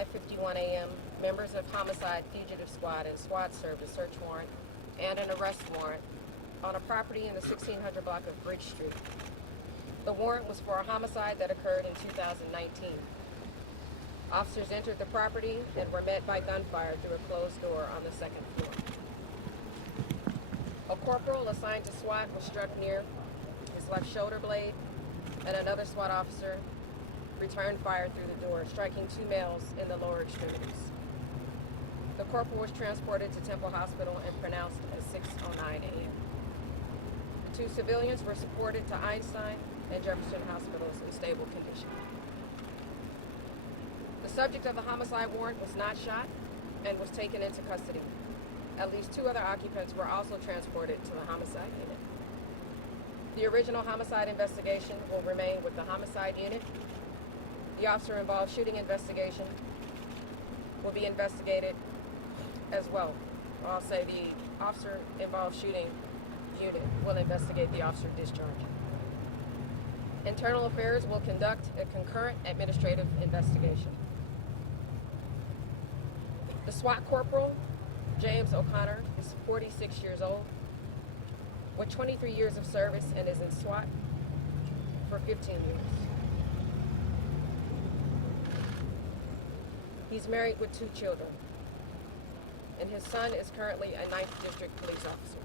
5:51 a.m., members of Homicide Fugitive Squad and SWAT served a search warrant and an arrest warrant on a property in the 1600 block of Bridge Street. The warrant was for a homicide that occurred in 2019. Officers entered the property and were met by gunfire through a closed door on the second floor. A corporal assigned to SWAT was struck near his left shoulder blade, and another SWAT officer returned fire through the door, striking two males in the lower extremities. The corporal was transported to Temple Hospital and pronounced at 6:09 a.m. Two civilians were supported to Einstein and Jefferson hospitals in stable condition. The subject of the homicide warrant was not shot and was taken into custody. At least two other occupants were also transported to the homicide unit. The original homicide investigation will remain with the homicide unit. The officer-involved shooting investigation will be investigated as well. I'll say the officer-involved shooting unit will investigate the officer discharge. Internal Affairs will conduct a concurrent administrative investigation. The SWAT corporal, James O'Connor, is 46 years old, with 23 years of service, and is in SWAT for 15 years. He's married with 2 children, and his son is currently a 9th District police officer.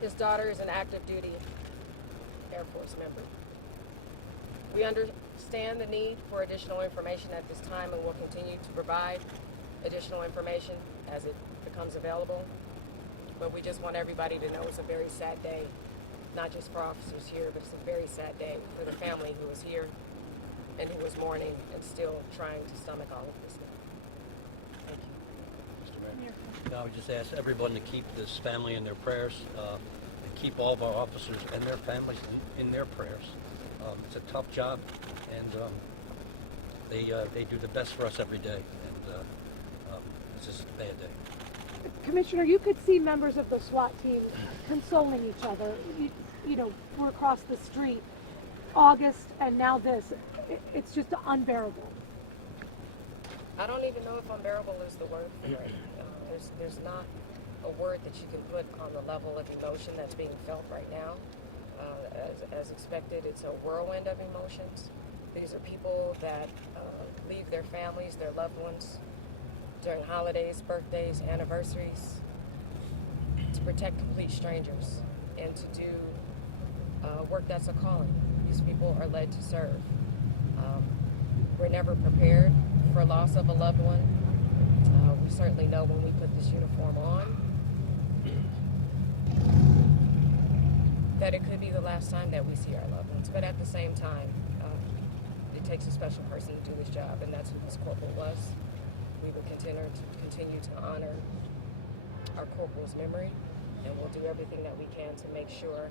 His daughter is an active duty Air Force member. We understand the need for additional information at this time and will continue to provide additional information as it becomes available. But we just want everybody to know it's a very sad day, not just for officers here, but it's a very sad day for the family who is here and who is mourning and still trying to stomach all of this now. Thank you. Mr. Mayor. I would just ask everyone to keep this family in their prayers, and keep all of our officers and their families in their prayers. It's a tough job, and they do the best for us every day, and it's just a bad day. Commissioner, you could see members of the SWAT team consoling each other. You know, we're across the street, August, and now this. It's just unbearable. I don't even know if unbearable is the word for it. There's not a word that you can put on the level of emotion that's being felt right now. As expected, it's a whirlwind of emotions. These are people that leave their families, their loved ones, during holidays, birthdays, anniversaries, to protect complete strangers and to do work that's a calling. These people are led to serve. We're never prepared for loss of a loved one. We certainly know when we put this uniform on that it could be the last time that we see our loved ones. But at the same time, it takes a special person to do this job, and that's who this corporal was. We will continue to honor our corporal's memory, and we'll do everything that we can to make sure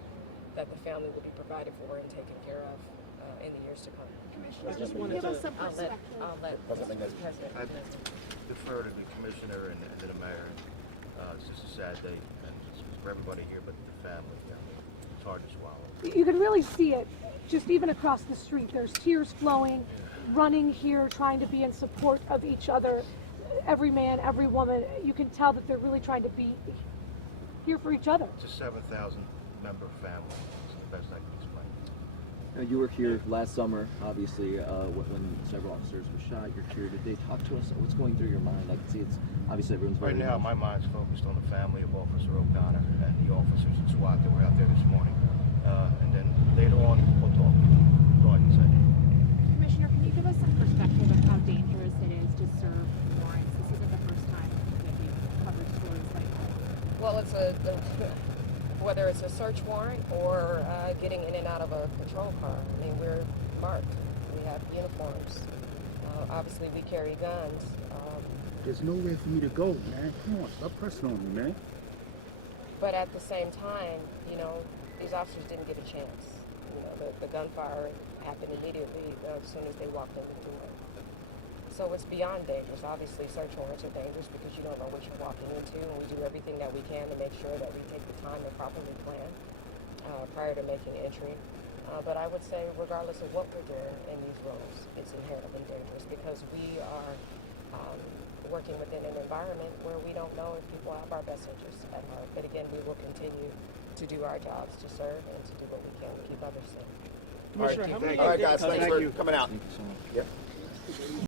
that the family will be provided for and taken care of in the years to come. Commissioner, just give us some perspective. I'll let Mr. President. I defer to the commissioner and to the mayor. It's just a sad day, and it's for everybody here, but the family. It's hard to swallow. You can really see it, just even across the street. There's tears flowing, running here, trying to be in support of each other. Every man, every woman, you can tell that they're really trying to be here for each other. It's a 7,000 member family. It's the best I can explain. Now, you were here last summer, obviously, when several officers were shot. You're here today. Talk to us. What's going through your mind? I can see it's obviously everyone's very Right now, my mind's focused on the family of Officer O'Connor and the officers in SWAT that were out there this morning. And then later on, we'll talk. Go ahead and say. Commissioner, can you give us some perspective of how dangerous it is to serve warrants? This isn't the first time that we've covered stories like that. Well, whether it's a search warrant or getting in and out of a patrol car. I mean, we're marked. We have uniforms. Obviously, we carry guns. There's nowhere for me to go, man. Come on, stop pressing on me, man. But at the same time, you know, these officers didn't get a chance. You know, the gunfire happened immediately as soon as they walked in the door. So it's beyond dangerous. Obviously, search warrants are dangerous because you don't know what you're walking into, and we do everything that we can to make sure that we take the time to properly plan prior to making entry. But I would say, regardless of what we're doing in these roles, it's inherently dangerous because we are working within an environment where we don't know if people have our best interests at heart. But again, we will continue to do our jobs, to serve, and to do what we can to keep others safe. All right, guys, thanks for coming out. Thank you so much. Yep.